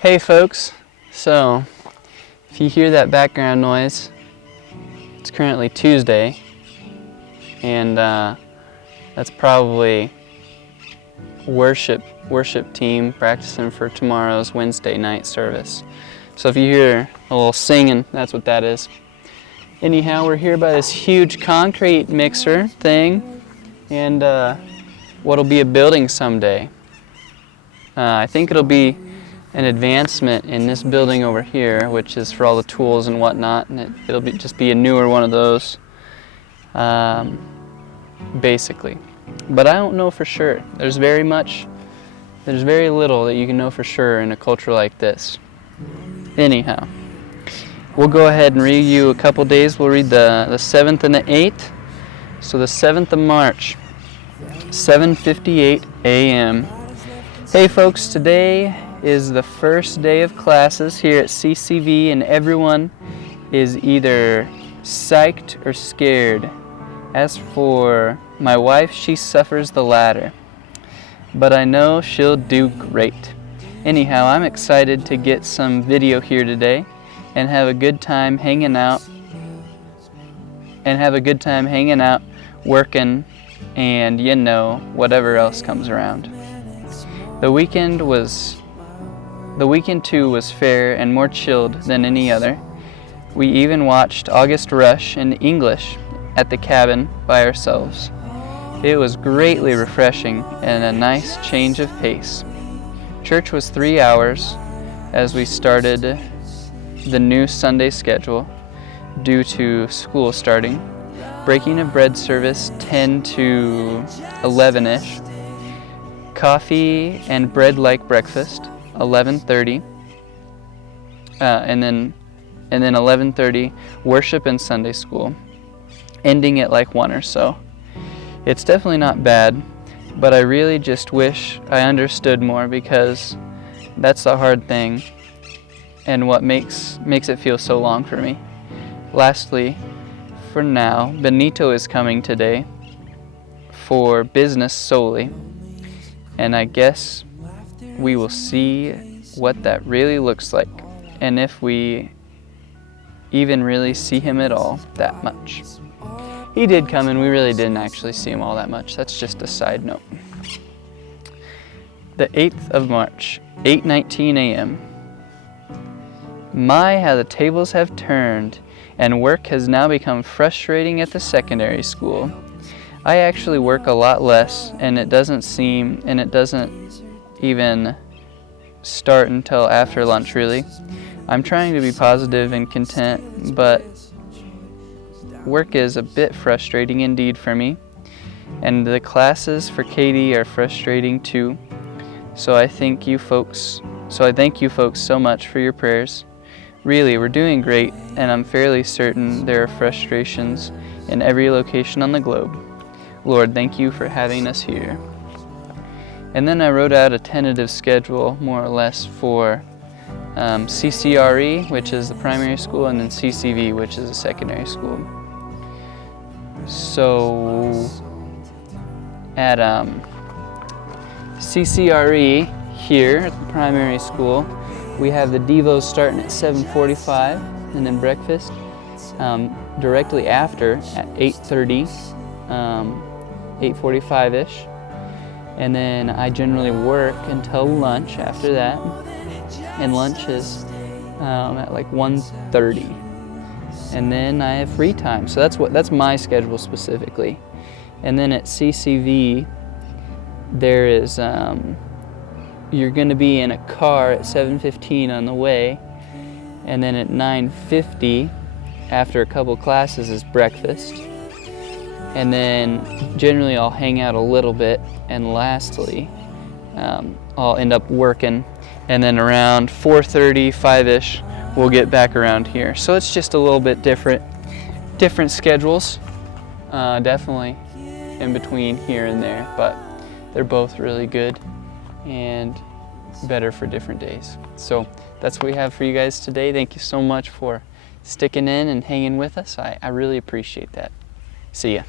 Hey folks, so if you hear that background noise, it's currently Tuesday, and that's probably worship team practicing for tomorrow's Wednesday night service. So if you hear a little singing, that's what that is. Anyhow, we're here by this huge concrete mixer thing, and what'll be a building someday. I think it'll be an advancement in this building over here, which is for all the tools and whatnot, and it'll just be a newer one of those, basically. But I don't know for sure. There's very little that you can know for sure in a culture like this. Anyhow, we'll go ahead and read you a couple days. We'll read the 7th and the 8th. So the 7th of March, 7:58 a.m. Hey folks, today is the first day of classes here at CCV, and everyone is either psyched or scared. As for my wife, she suffers the latter, but I know she'll do great. Anyhow, I'm excited to get some video here today and have a good time hanging out working, and whatever else comes around. The weekend too was fair and more chilled than any other. We even watched August Rush in English at the cabin by ourselves. It was greatly refreshing and a nice change of pace. Church was 3 hours as we started the new Sunday schedule due to school starting. Breaking of bread service 10 to 11-ish. Coffee and bread like breakfast 11:30, and then 11:30 worship and Sunday school, ending at like 1 or so. It's definitely not bad, but I really just wish I understood more, because that's the hard thing and what makes it feel so long for me. Lastly, for now, Benito is coming today for business solely, and I guess we will see what that really looks like, and if we even really see him at all that much. He did come, and we really didn't actually see him all that much. That's just a side note. The 8th of March, 8:19 a.m. My, how the tables have turned, and work has now become frustrating at the secondary school. I actually work a lot less, and it doesn't even start until after lunch, really. I'm trying to be positive and content, but work is a bit frustrating indeed for me, and the classes for Katie are frustrating too. So I thank you folks so much for your prayers. Really, we're doing great, and I'm fairly certain there are frustrations in every location on the globe. Lord, thank you for having us here. And then I wrote out a tentative schedule, more or less, for CCRE, which is the primary school, and then CCV, which is the secondary school. So at CCRE here at the primary school, we have the devos starting at 7:45, and then breakfast directly after at 8:30, 8:45-ish. And then I generally work until lunch after that, and lunch is at like 1:30, and then I have free time. So that's my schedule specifically. And then at CCV, there is you're going to be in a car at 7:15 on the way, and then at 9:50, after a couple classes, is breakfast. And then generally I'll hang out a little bit, and lastly I'll end up working, and then around 4:30, 5-ish, we'll get back around here. So it's just a little bit different schedules, definitely in between here and there, but they're both really good and better for different days. So that's what we have for you guys today. Thank you so much for sticking in and hanging with us. I really appreciate that. See ya.